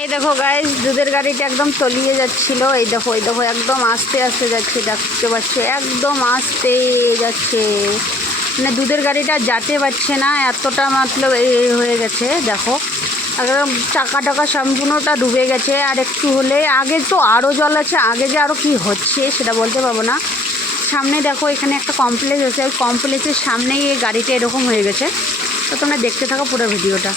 এই দেখো গাইস, দুধের গাড়িটা একদম তলিয়ে যাচ্ছিল। এই দেখো একদম আস্তে আস্তে যাচ্ছে, দেখতে পাচ্ছ একদম আস্তে যাচ্ছে। মানে দুধের গাড়িটা যেতে পারছে না, এতটা মতলব এই হয়ে গেছে। দেখো একদম চাকা টাকা সম্পূর্ণটা ডুবে গেছে। আর একটু হলে, আগে তো আরও জল আছে, আগে যে আরও কী হচ্ছে সেটা বলতে পারবো না। সামনে দেখো এখানে একটা কমপ্লেক্স আছে, ওই কমপ্লেক্সের সামনেই এই গাড়িটা এরকম হয়ে গেছে। তো তোমরা দেখতে থাকো পুরো ভিডিওটা।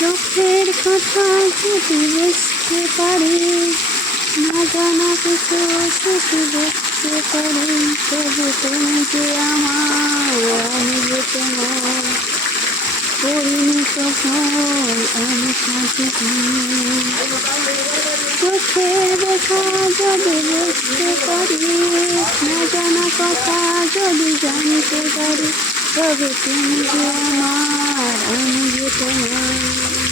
চোখের কথা যদি বুঝতে পারি, না জানা কিছু যদি দেখতে পারি, তবে তুমি যে আমার, আমি যে তোমার, পরিণত ফল আমি সাথে তুমি। চোখের দেখা যদি বুঝতে পারি, না জানা কথা যদি জানতে পারি, তবে তুমি যে আমার, আমি যে তোমার।